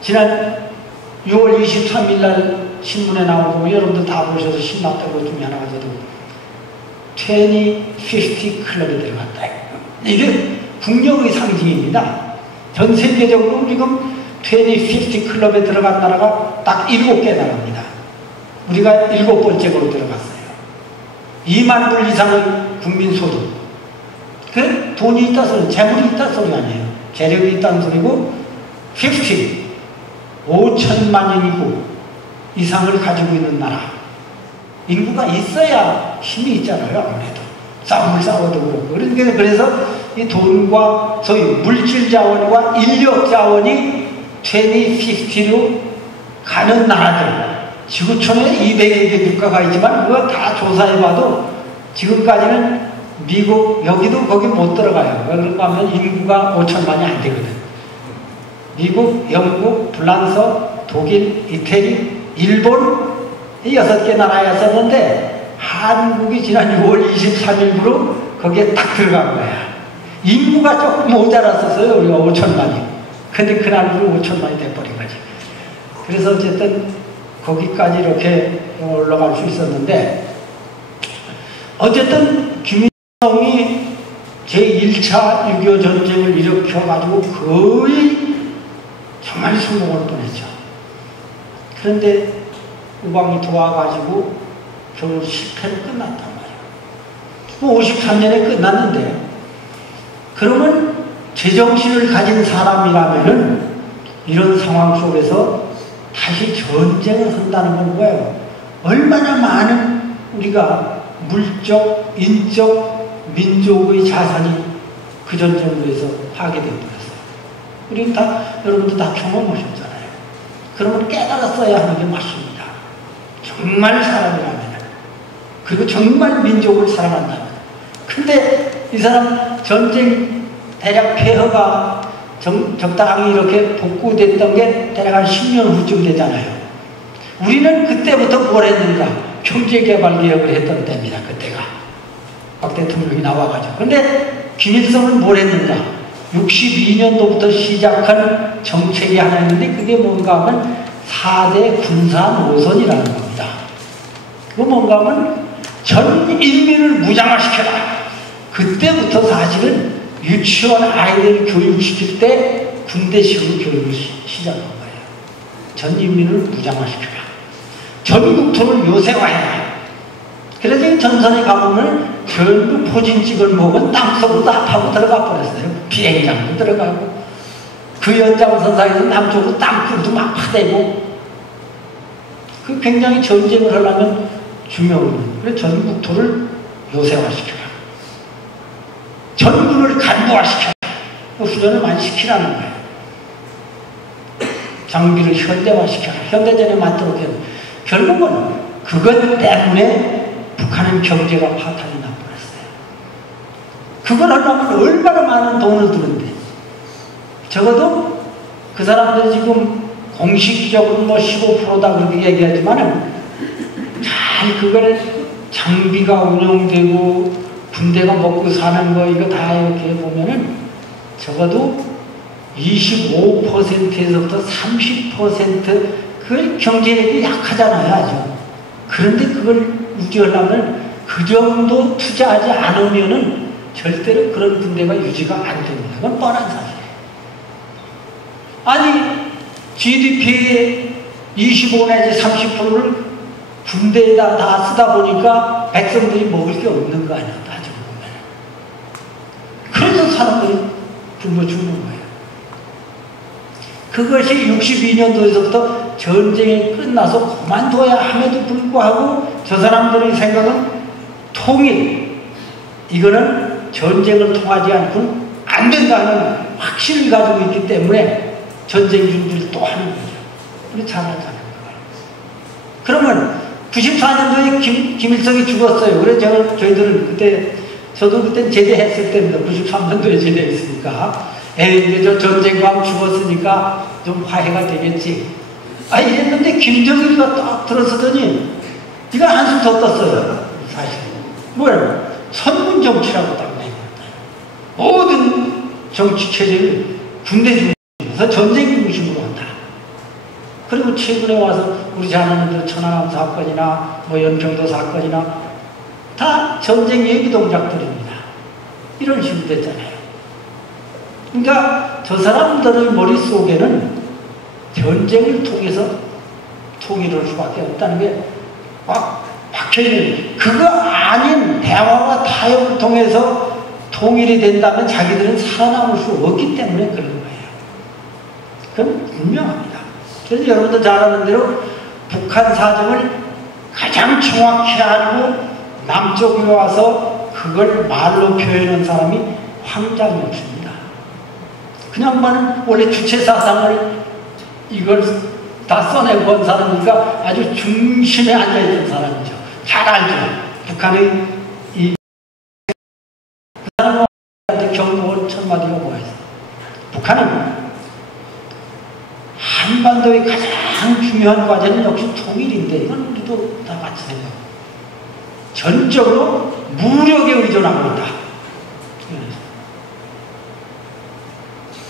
지난 6월 23일 날 신문에 나온 거 여러분들 다 보셔서 신났던 것 중에 하나가 저도 2050 클럽에 들어갔다. 이게 국력의 상징입니다. 전 세계적으로 지금 2050 클럽에 들어간 나라가 딱 7개 나라입니다. 우리가 7번째로 들어갔어요. 2만 불 이상의 국민소득. 그 돈이 있다 소리, 재물이 있다 소리 아니에요. 재력이 있다는 소리고 50, 5천만 인구 이상을 가지고 있는 나라. 인구가 있어야 힘이 있잖아요. 아무래도 싸움을 싸워도 그렇고. 그래서 이 돈과 소위 물질 자원과 인력 자원이 2050로 가는 나라들, 지구촌에 200여 개 국가가 있지만 그거 다 조사해봐도 지금까지는 미국 여기도 거기 못 들어가요. 왜 그런가 하면 인구가 5천만이 안 되거든. 미국, 영국, 프랑스, 독일, 이태리, 일본 이 6개 나라였었는데 한국이 지난 6월 23일부로 거기에 딱 들어간 거야. 인구가 조금 모자랐었어요. 우리가 5천만이. 근데 그날부로 5천만이 돼버린 거지. 그래서 어쨌든 거기까지 이렇게 올라갈 수 있었는데 어쨌든 김일성이 제1차 6.25 전쟁을 일으켜가지고 거의 정말 성공할 뻔했죠. 그런데 우방이 도와가지고 결국 실패로 끝났단 말이에요. 53년에 끝났는데 그러면 제정신을 가진 사람이라면은 이런 상황 속에서 다시 전쟁을 한다는 건 뭐예요? 얼마나 많은 우리가 물적, 인적, 민족의 자산이 그 전쟁에서 파괴되어 버렸어요. 우리는 다, 여러분도 다 경험하셨잖아요. 그러면 깨달았어야 하는 게 맞습니다. 정말 사람이라면. 그리고 정말 민족을 사랑한다면. 근데 이 사람 전쟁 대략 폐허가 적당히 이렇게 복구됐던 게 대략 한 10년 후쯤 되잖아요. 우리는 그때부터 뭘 했는가? 경제개발개혁을 했던 때입니다. 그때가. 박 대통령이 나와가지고. 근데 김일성은 뭘 했는가? 62년도부터 시작한 정책이 하나 있는데 그게 뭔가 하면 4대 군사 노선이라는 겁니다. 그거 뭔가 하면 전 인민을 무장화시켜라. 그때부터 사실은 유치원 아이들 교육시킬 때 군대식으로 교육을 시작한 거예요. 전 인민을 무장화시켜라. 전국토를 요새화해라. 그래서 전선에 가보면 전부 포진찍을 먹은 땅속으로 다 파고 들어가 버렸어요. 비행장도 들어가고 그 연장선상에서 남쪽으로 땅굴도 막 파대고 그 굉장히 전쟁을 하려면 중요한 그래서 전국토를 요새화시켜라. 전군을 간부화시켜라. 훈련을 많이 시키라는 거예요. 장비를 현대화시켜라. 현대전에 맞도록 해라. 결국은 그것 때문에 북한은 경제가 파탄이 나버렸어요. 그걸 하려면 얼마나 많은 돈을 드는데 적어도 그 사람들이 지금 공식적으로 뭐 15%다 그렇게 얘기하지만은 잘 그걸 장비가 운영되고 군대가 먹고 사는 거 이거 다 이렇게 보면은 적어도 25%에서부터 30% 그 경제력이 약하잖아요, 아주. 그런데 그걸 유지하려면 그 정도 투자하지 않으면은 절대로 그런 군대가 유지가 안 됩니다. 그건 뻔한 사실이에요. 아니, GDP의 25 내지 30%를 군대에다 다 쓰다 보니까 백성들이 먹을 게 없는 거 아니야, 따지고 보면. 그래서 사람들이 굶어 죽는 거예요. 그것이 62년도에서부터 전쟁이 끝나서 그만둬야 함에도 불구하고 저 사람들의 생각은 통일, 이거는 전쟁을 통하지 않고는 안 된다는 확신을 가지고 있기 때문에 전쟁 준비를 또 하는 거죠. 우리 잘하자는 거예요. 그러면 94년도에 김일성이 죽었어요. 그래서 저희들은 그때, 저도 그때 제대했을 때입니다. 93년도에 제대했으니까. 이제 저 전쟁과 죽었으니까 좀 화해가 되겠지. 이랬는데 김정일이가 딱 들어서더니 이거 한숨 더 떴어요. 사실. 뭐예요? 선군 정치라고 딱 내걸었다. 모든 정치 체제를 군대 중심으로 전쟁 중심으로 한다. 그리고 최근에 와서 우리 잘 아는 대로 천안함 사건이나 뭐 연평도 사건이나 다 전쟁 예비 동작들입니다. 이런 식으로 됐잖아요. 그러니까 저 사람들의 머릿속에는 전쟁을 통해서 통일할 수밖에 없다는 게 막 박혀있는, 그거 아닌 대화와 타협을 통해서 통일이 된다면 자기들은 살아남을 수 없기 때문에 그런 거예요. 그건 분명합니다. 그래서 여러분들 잘 아는 대로 북한 사정을 가장 정확히 알고 남쪽에 와서 그걸 말로 표현한 사람이 황장이었습니다. 그냥만은 원래 주체사상을 이걸 다 써내고 온 사람이니까 아주 중심에 앉아있던 사람이죠. 잘 알죠. 북한의 그 사람한테 경고를 천마디가 뭐였어? 북한은 한반도의 가장 중요한 과제는 역시 통일인데, 이건 우리도 다 같이 생각해요. 전적으로 무력에 의존하고 있다.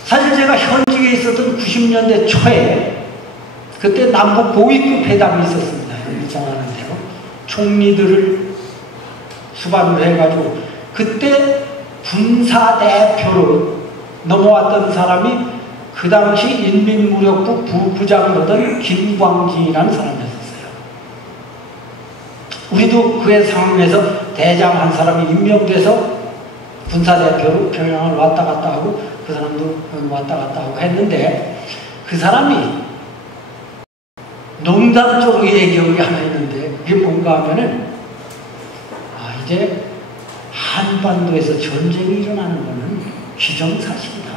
사실 제가 현직에 있었던 90년대 초에 그때 남북 고위급 회담이 있었습니다. 일정하는 대로 총리들을 수반으로 해가지고 그때 군사대표로 넘어왔던 사람이 그 당시 인민무력부 부부장이던 김광진이라는 사람이었어요. 우리도 그의 상황에서 대장 한 사람이 임명돼서 군사대표로 평양을 왔다 갔다 하고 그 사람도 왔다 갔다 하고 했는데, 그 사람이 농담적으로 얘기한 게 하나 있는데, 그게 뭔가 하면은, 이제 한반도에서 전쟁이 일어나는 것은 기정사실이다.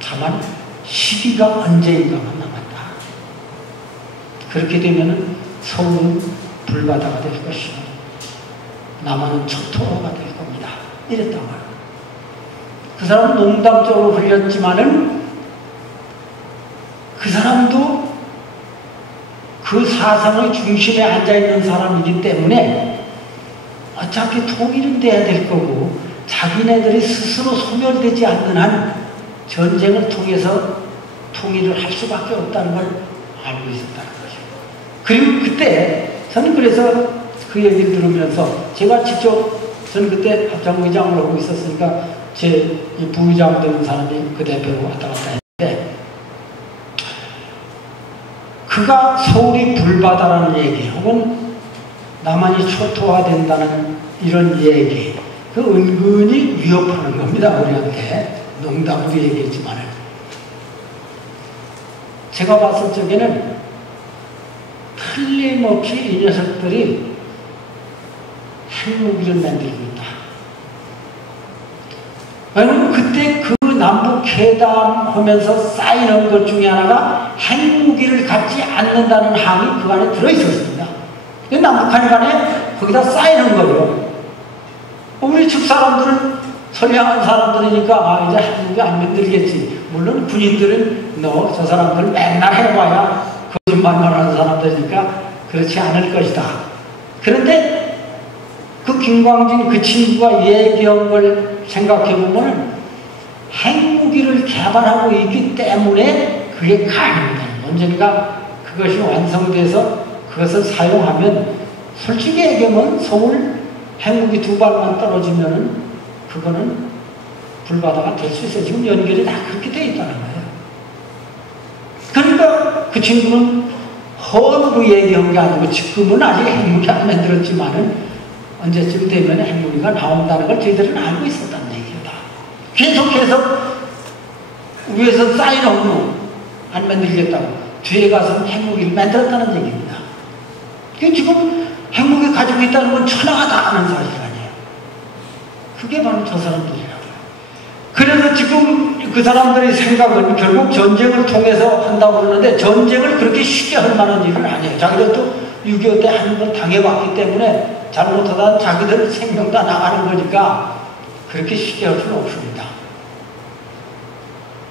다만 시기가 언제인가만 남았다. 그렇게 되면은 서울은 불바다가 될 것이고 남한은 초토화가 될 겁니다. 이랬단 말이에요. 그 사람은 농담적으로 흘렸지만은 그 사람도 그 사상의 중심에 앉아있는 사람이기 때문에 어차피 통일은 돼야 될 거고 자기네들이 스스로 소멸되지 않는 한 전쟁을 통해서 통일을 할 수밖에 없다는 걸 알고 있었다는 거죠. 그리고 그때 저는 그래서 그 얘기를 들으면서 제가 직접, 저는 그때 합참의장을 하고 있었으니까 제 부의장 되는 사람이 그 대표로 왔다 갔다 했는데, 그가 서울이 불바다라는 얘기 혹은 남한이 초토화된다는 이런 얘기, 그 은근히 위협하는 겁니다. 우리한테. 농담으로 얘기했지만 제가 봤을 적에는 틀림없이 이 녀석들이 핵무기를 만들고 있다. 왜냐하면 그때 그 남북 회담하면서 사인한 것 중에 하나가 핵무기를 갖지 않는다는 항이 그 안에 들어있었습니다. 남북한 간에 거기다 사인한 거예요. 우리 측 사람들은 선량한 사람들이니까 이제 핵무기 안 만들겠지. 물론 군인들은 너 저 사람들 맨날 해봐야 거짓말만 하는 사람들이니까 그렇지 않을 것이다. 그런데 그 김광진 그 친구가 얘기한 걸 생각해보면 핵무기를 개발하고 있기 때문에 그게 가능합니다. 언젠가 그것이 완성돼서 그것을 사용하면 솔직히 얘기하면 서울 핵무기 2발만 떨어지면은 그거는 불바다가 될 수 있어요. 지금 연결이 다 그렇게 돼 있다는 거예요. 그러니까 그 친구는 허언으로 얘기한 게 아니고 지금은 아직 핵무기 안 만들었지만은 언제쯤 되면 핵무기가 나온다는 걸 저희들은 알고 있었다는 얘기다. 계속해서 위에서 사인하고 안 만들겠다고 뒤에 가서 핵무기를 만들었다는 얘기입니다. 지금 핵무기 가지고 있다는 건 천하가 다 아는 사실 아니에요. 그게 바로 저 사람들이라고요. 그래서 지금 그 사람들의 생각은 결국 전쟁을 통해서 한다고 그러는데 전쟁을 그렇게 쉽게 할 만한 일은 아니에요. 자기들도 6.25 때 한 번 당해봤기 때문에 잘못하다 자기들 생명 다 나가는 거니까 그렇게 쉽게 할 수는 없습니다.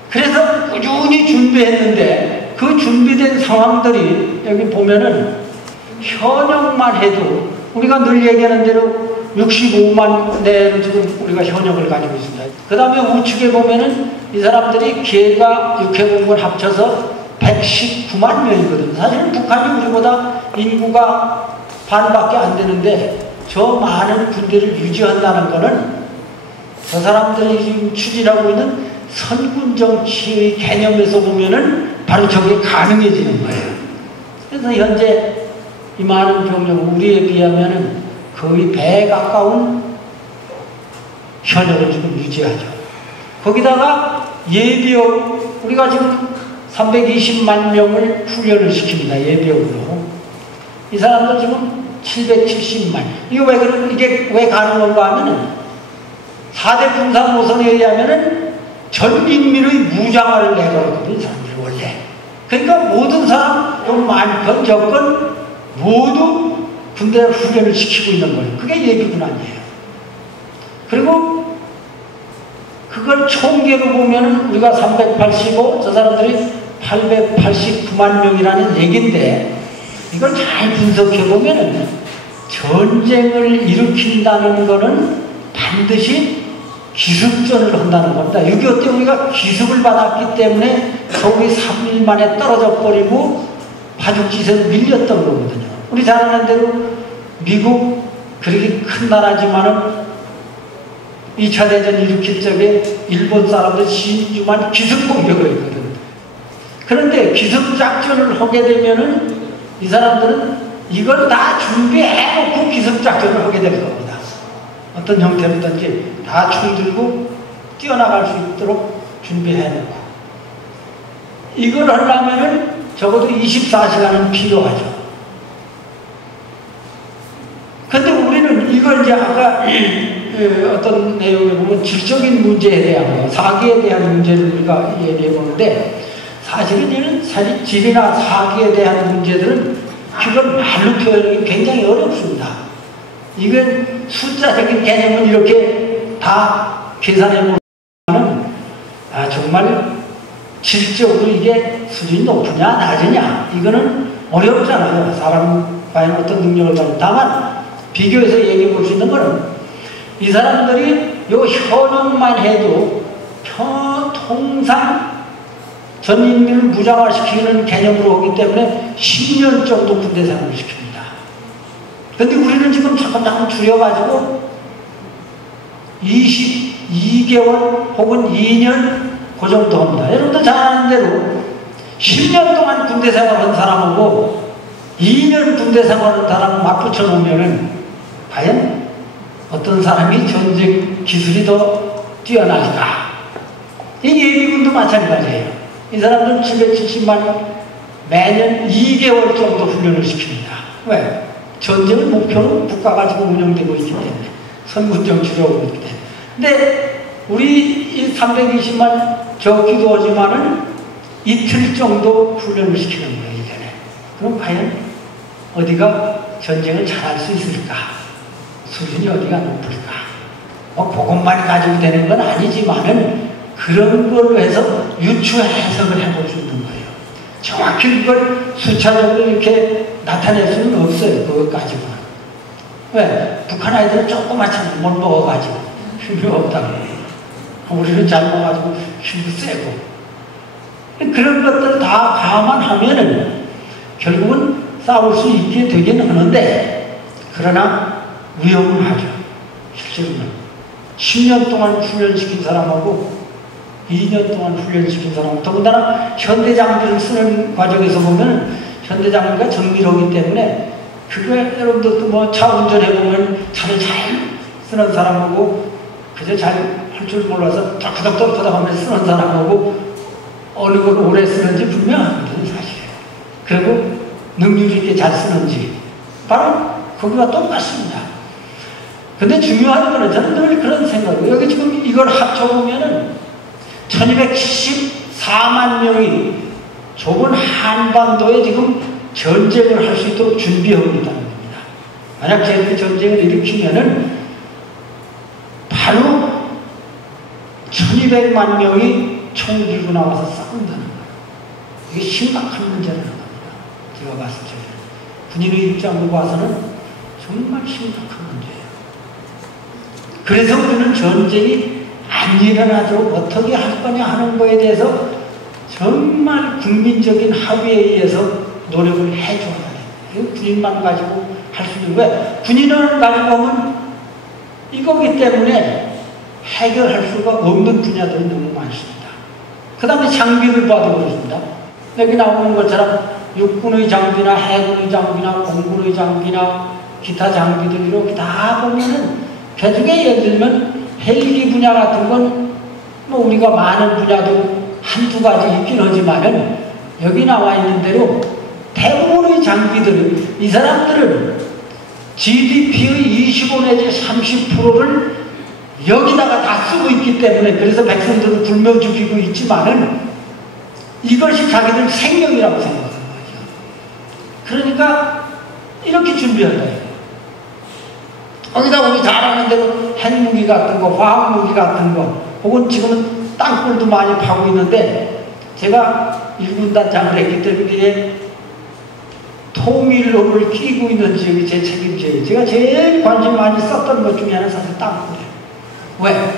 그래서 꾸준히 준비했는데 그 준비된 상황들이 여기 보면은 현역만 해도 우리가 늘 얘기하는 대로 65만 대를 지금 우리가 현역을 가지고 있습니다. 그 다음에 우측에 보면은 이 사람들이 개가 육해공무원 합쳐서 119만 명이거든요. 사실은 북한이 우리보다 인구가 반밖에 안 되는데 저 많은 군대를 유지한다는 것은 저 사람들이 지금 추진하고 있는 선군 정치의 개념에서 보면은 바로 저게 가능해지는 거예요. 그래서 현재 이 많은 병력, 우리에 비하면은 거의 배에 가까운 현역을 지금 유지하죠. 거기다가 예비역, 우리가 지금 320만 명을 훈련을 시킵니다. 예비역으로. 이 사람들 지금 770만. 이게 왜 가능한가 하면은 4대 군사 노선에 의하면은 전 인민의 무장화를 내걸었거든요. 이 사람들 원래. 그러니까 모든 사람, 좀 많건 적건 모두 군대 훈련을 시키고 있는 거예요. 그게 예비군 아니에요. 그리고 그걸 총계로 보면은 우리가 385, 저 사람들이 889만 명이라는 얘기인데 이걸 잘 분석해 보면은 전쟁을 일으킨다는 거는 반드시 기습전을 한다는 겁니다. 6.25 때 우리가 기습을 받았기 때문에 서울이 3일 만에 떨어져 버리고 파죽지세로 밀렸던 거거든요. 우리 잘 아는 대로 미국 그렇게 큰 나라지만은 2차 대전 일으킬 적에 일본 사람들 신주만 기습 공격을 했거든. 그런데 기습 작전을 하게 되면은 이 사람들은 이걸 다 준비해놓고 기습 작전을 하게 될 겁니다. 어떤 형태로든지 다 총 들고 뛰어나갈 수 있도록 준비해놓고. 이걸 하려면은 적어도 24시간은 필요하죠. 근데 우리는 이걸 이제 아까 어떤 내용에 보면 질적인 문제에 대한, 사기에 대한 문제를 우리가 얘기해 보는데 사실은 질이나 사기에 대한 문제들은 그걸 말로 표현하기 굉장히 어렵습니다. 이건 숫자적인 개념은 이렇게 다 계산해 보면 정말 질적으로 이게 수준이 높으냐 낮으냐 이거는 어렵잖아요. 사람 과연 어떤 능력을 가지고. 다만 비교해서 얘기해 볼 수 있는 거는 이 사람들이 요 현역만 해도 통상 전 인민을 무장화시키는 개념으로 오기 때문에 10년 정도 군대 생활을 시킵니다. 그런데 우리는 지금 잠깐 줄여가지고 22개월 혹은 2년 그 정도 합니다. 여러분도 잘 아는 대로 10년 동안 군대 생활한 사람하고 2년 군대 생활한 사람 맞붙여 놓으면은 과연 어떤 사람이 전쟁 기술이 더 뛰어날까? 이 예비군도 마찬가지예요. 이 사람들은 770만 매년 2개월 정도 훈련을 시킵니다. 왜? 전쟁의 목표는 국가가 지금 운영되고 있기 때문에 선군정 주려고 있기 때문에. 근데 우리 이 320만 적기도 하지만은 이틀 정도 훈련을 시키는 거예요, 1년에. 그럼 과연 어디가 전쟁을 잘할 수 있을까? 수준이 어디가 높을까? 그것만 가지고 되는 건 아니지만은 그런 걸로 해서 유추 해석을 해볼 수 있는 거예요. 정확히 그걸 숫자적으로 이렇게 나타낼 수는 없어요. 그것까지만. 왜? 북한 아이들은 조그맣잖아요. 뭘 먹어가지고. 힘이 없다고. 우리는 잘 먹어가지고 힘도 세고. 그런 것들 다 감안하면은 결국은 싸울 수 있게 되긴 하는데, 그러나 위험은 하죠. 실제로는. 10년 동안 훈련시킨 사람하고 2년 동안 훈련시킨 사람, 더군다나 현대 장비를 쓰는 과정에서 보면 현대 장비가 정밀하기 때문에 그거 여러분들도 뭐 차 운전해보면 차를 잘 쓰는 사람하고 그저 잘 할 줄 몰라서 덜커덕덜커덕 하면서 쓰는 사람하고 어느 걸 오래 쓰는지 분명하거든요, 사실. 그리고 능률 있게 잘 쓰는지 바로 거기와 똑같습니다. 근데 중요한 거는 저는 늘 그런 생각이에요. 여기 지금 이걸 합쳐보면은 1274만 명이 좁은 한반도에 지금 전쟁을 할 수 있도록 준비하고 있다는 겁니다. 만약 저렇게 전쟁을 일으키면은 바로 1200만 명이 총 들고 나와서 싸운다는 거예요. 이게 심각한 문제라는 겁니다. 제가 봤을 때 군인의 입장으로 봐서는 정말 심각한 문제예요. 그래서 우리는 전쟁이 안 일어나도록 어떻게 할 거냐 하는 거에 대해서 정말 국민적인 합의에 의해서 노력을 해줘야 돼요. 군인만 가지고 할 수 있는 왜? 군인을 가지고 하면 이거기 때문에 해결할 수가 없는 분야들이 너무 많습니다. 그 다음에 장비를 봐도 그렇습니다. 여기 나오는 것처럼 육군의 장비나 해군의 장비나 공군의 장비나 기타 장비들 이렇게 다 보면은 그 중에 예를 들면 헬기 분야 같은 건 뭐 우리가 많은 분야도 한두 가지 있긴 하지만은 여기 나와 있는 대로 대부분의 장비들은 이 사람들은 GDP의 25 내지 30%를 여기다가 다 쓰고 있기 때문에 그래서 백성들은 굶어 죽이고 있지만은 이것이 자기들 생명이라고 생각하는 거죠. 그러니까 이렇게 준비한다. 거기다 우리 잘 아는 대로 핵무기 같은 거, 화학무기 같은 거, 혹은 지금은 땅굴도 많이 파고 있는데 제가 일군단장을 했기 때문에 통일로를 끼고 있는 지역이 제 책임지예요. 제가 제일 관심 많이 썼던 것 중에 하나는 사실 땅굴이에요. 왜?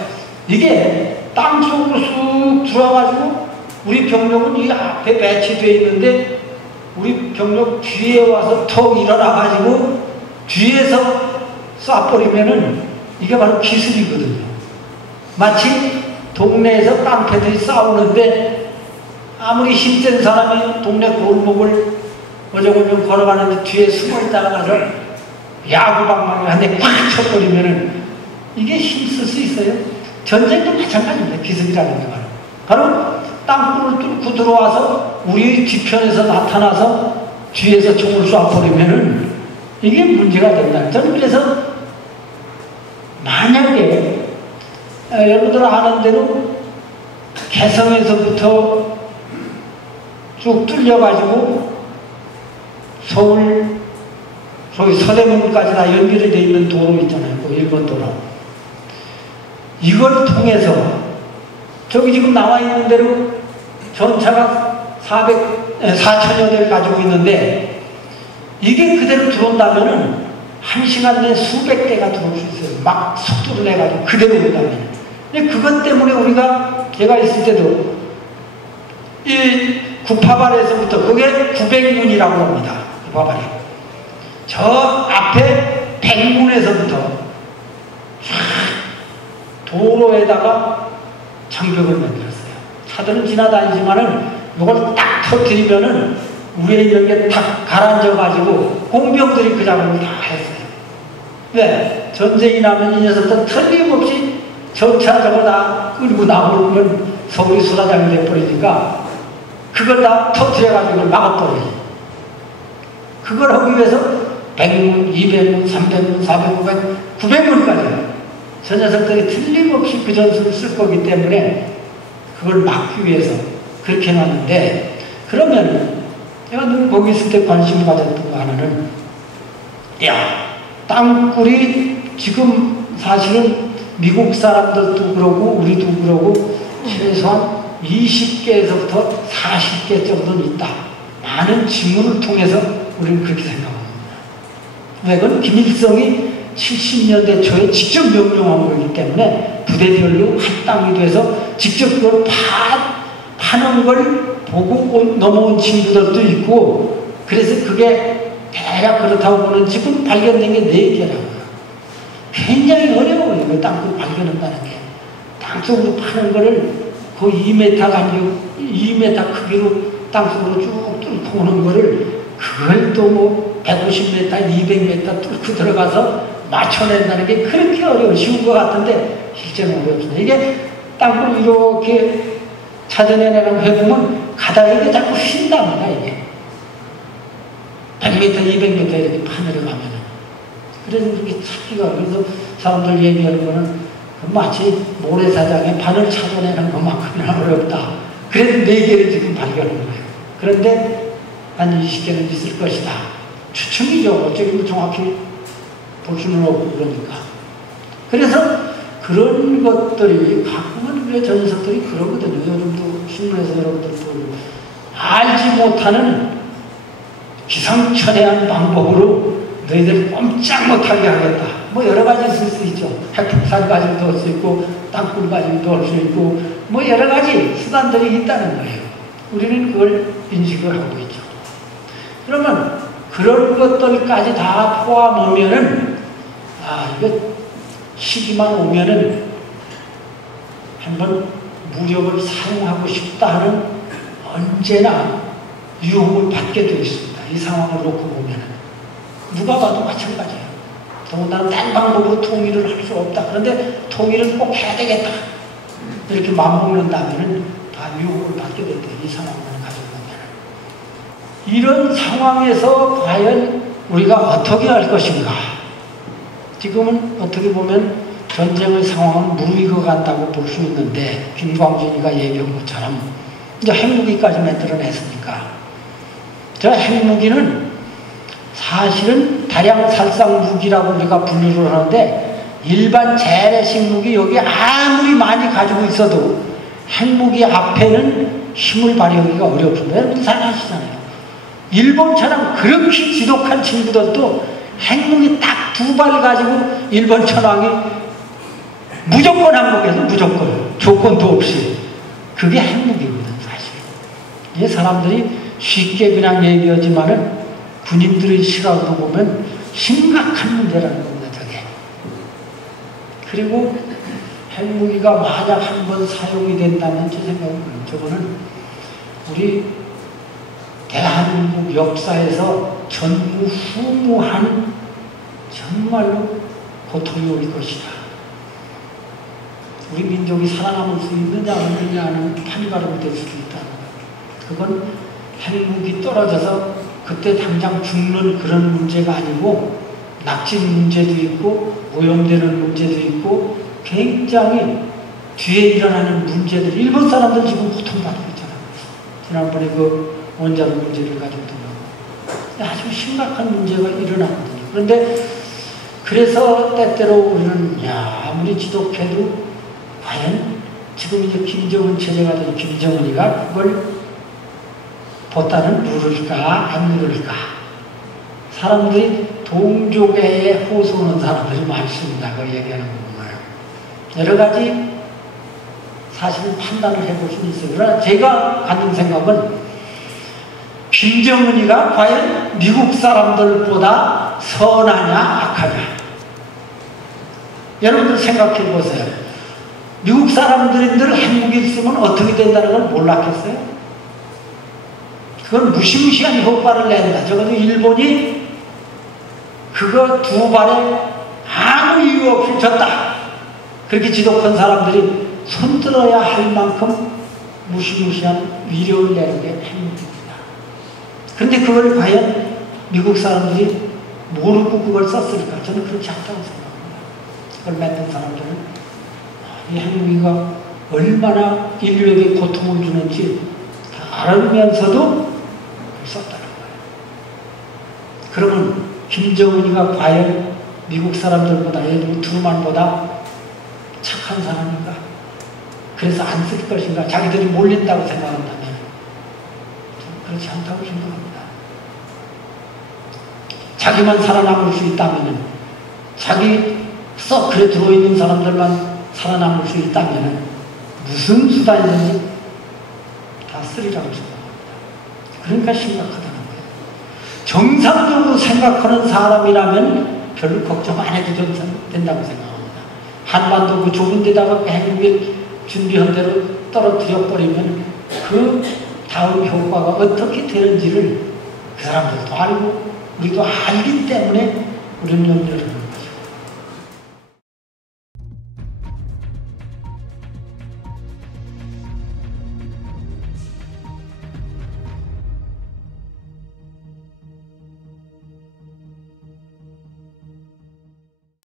이게 땅속으로 쑥 들어와가지고 우리 병력은 이 앞에 배치되어 있는데 우리 병력 뒤에 와서 턱 일어나가지고 뒤에서 쏴버리면은 이게 바로 기술이거든요. 마치 동네에서 깡패들이 싸우는데 아무리 힘센 사람이 동네 골목을 어정어정 걸어가는데 뒤에 숨어있다가 가서 야구방망이 한 대 팍 쳐버리면은 이게 힘쓸 수 있어요? 전쟁도 마찬가지입니다. 기술이라는 게 바로 땅굴을 뚫고 들어와서 우리 뒤편에서 나타나서 뒤에서 총을 쏴버리면은 이게 문제가 된다. 저는 그래서 만약에 여러분들 아는 대로 개성에서부터 쭉 뚫려가지고 서울 소위 서대문까지 다 연결이 되어 있는 도로 있잖아요. 그 일본 도로. 이걸 통해서 저기 지금 나와 있는 대로 전차가 4천여 대를 가지고 있는데 이게 그대로 들어온다면은 1시간 내에 수백 대가 들어올 수 있어요. 막 속도를 내가지고 그대로 온다면. 근데 그것 때문에 우리가 제가 있을 때도 이 구파발에서부터 그게 900문이라고 합니다. 구파발이. 저 앞에 백문에서부터 도로에다가 장벽을 만들었어요. 차들은 지나다니지만은 이걸 딱 터뜨리면은 위에 있는 게 탁 가라앉아가지고 공병들이 그 작업을 다 했어요. 왜? 전쟁이 나면 이 녀석들 틀림없이 전차 저거 다 끌고 나오면 서울이 수라장이 돼버리니까 그걸 다 터뜨려가지고 막아버려요. 그걸 하기 위해서 100문, 200문, 300문, 400문, 900문까지 저 녀석들이 틀림없이 그 전술을 쓸 거기 때문에 그걸 막기 위해서 그렇게 해놨는데 그러면 제가 늘 거기 있을 때 관심을 가졌던 거 하나는 땅굴이 지금 사실은 미국 사람들도 그러고 우리도 그러고 최소한 20개에서부터 40개 정도는 있다. 많은 질문을 통해서 우리는 그렇게 생각합니다. 왜? 그건 김일성이 70년대 초에 직접 명령한 거기 때문에 부대별로 할당이 돼서 직접 그걸 파는 걸 보고 넘어온 친구들도 있고 그래서 그게 대략 그렇다고 보는 지금 발견된 게 4개라고요. 굉장히 어려워요. 그 땅굴 발견한다는 게. 땅속으로 파는 거를 거의 2m 간격, 2m 크기로 땅속으로 쭉 뚫고 오는 거를 그걸 또 뭐 150m, 200m 뚫고 들어가서 맞춰낸다는 게 그렇게 쉬운 것 같은데 실제는 어렵습니다. 이게 땅굴 이렇게 찾아내는 해보면 가다가 이게 자꾸 휜답니다. 이게 100m, 200m 이렇게 파내려가면은 그래서 그렇게 찾기가 그래서 사람들 얘기하는 거는 마치 모래사장에 바늘 찾아내는 것만큼이나 어렵다. 그래도 4개를 지금 발견한 거예요. 그런데 한 20개는 있을 것이다. 추측이죠. 어쩌면 정확히 볼 수는 없고 그러니까. 그래서 그런 것들이 가끔은 왜 저 녀석들이 그러거든요. 요즘도 신문에서 여러분들도 알지 못하는 기상천외한 방법으로 너희들 꼼짝 못하게 하겠다. 뭐 여러 가지 있을 수 있죠. 핵폭탄 가지고도 할 수 있고 땅굴 가지고도 할 수 있고 뭐 여러 가지 수단들이 있다는 거예요. 우리는 그걸 인식을 하고 있죠. 그러면 그런 것들까지 다 포함하면은 이거 시기만 오면은 한번 무력을 사용하고 싶다 하는 언제나 유혹을 받게 되어 있습니다. 이 상황을 놓고 보면은 누가 봐도 마찬가지예요. 더군다나 딴 방법으로 통일을 할 수 없다. 그런데 통일은 꼭 해야 되겠다. 이렇게 맘먹는다면은 다 유혹을 받게 된다. 이 상황을 가지고 보면은. 이런 상황에서 과연 우리가 어떻게 할 것인가? 지금은 어떻게 보면 전쟁의 상황은 무르익어 간다고 볼 수 있는데, 김광진이가 얘기한 것처럼 이제 핵무기까지 만들어냈으니까, 저 핵무기는 사실은 다량 살상 무기라고 우리가 분류를 하는데, 일반 재래식 무기 여기 아무리 많이 가지고 있어도 핵무기 앞에는 힘을 발휘하기가 어렵습니다. 여러분 잘 아시잖아요. 일본처럼 그렇게 지독한 친구들도 핵무기 딱 2발 가지고 일본 천황이 무조건 항복해서 무조건 조건도 없이, 그게 핵무기거든 사실. 이 사람들이 쉽게 그냥 얘기하지만은 군인들의 시각으로 보면 심각한 문제라는 겁니다. 저게. 그리고 핵무기가 만약 한번 사용이 된다면 제 생각은 저거는 우리 대한민국 역사에서 전무후무한 정말로 고통이 올 것이다. 우리 민족이 살아남을 수 있느냐 없느냐는 판가름이 될 수도 있다는 거예요. 그건 핵무기 떨어져서 그때 당장 죽는 그런 문제가 아니고, 낙진 문제도 있고 오염되는 문제도 있고 굉장히 뒤에 일어나는 문제들, 일본 사람들 지금 고통받고 있잖아요. 지난번에 그 원자로 문제를 가지고도 아주 심각한 문제가 일어나거든요. 그런데 그래서 때때로 우리는 아무리 지독해도 과연 지금 이제 김정은 체제가 된 김정은이가 그걸 보다는 누를까 안 누를까. 사람들이 동족애에 호소하는 사람들이 많습니다. 그 얘기하는 거 보면 여러 가지 사실은 판단을 해볼 수는 있어요. 그러나 제가 갖는 생각은 김정은이가 과연 미국 사람들보다 선하냐 악하냐. 여러분들 생각해 보세요. 미국 사람들인들 핵무기 쓰면 어떻게 된다는 걸 몰랐겠어요? 그건 무시무시한 효과를 낸다. 적어도 일본이 그거 2발에 아무 이유 없이 졌다. 그렇게 지독한 사람들이 손들어야 할 만큼 무시무시한 위력을 내는 게 핵무기입니다. 그런데 그걸 과연 미국 사람들이 모르고 그걸 썼을까? 저는 그렇지 않다고 생각합니다. 그걸 만든 사람들은 이 핵무기가 얼마나 인류에게 고통을 주는지 다 알면서도 썼다는 거예요. 그러면 김정은이가 과연 미국 사람들보다, 예를 들면 트루만보다 착한 사람인가? 그래서 안 쓸 것인가? 자기들이 몰린다고 생각한다면 그렇지 않다고 생각합니다. 자기만 살아남을 수 있다면, 자기 서클에 들어있는 사람들만 살아남을 수 있다면 무슨 수단이든지 다 쓰리라고 생각합니다. 그러니까 심각하다는 거예요. 정상적으로 생각하는 사람이라면 별로 걱정 안 해도 된다고 생각합니다. 한반도 그 좁은 데다가 핵무기를 준비한 대로 떨어뜨려 버리면 그 다음 효과가 어떻게 되는지를 그 사람들도 알고 우리도 알기 때문에 우리는 염려를 합니다.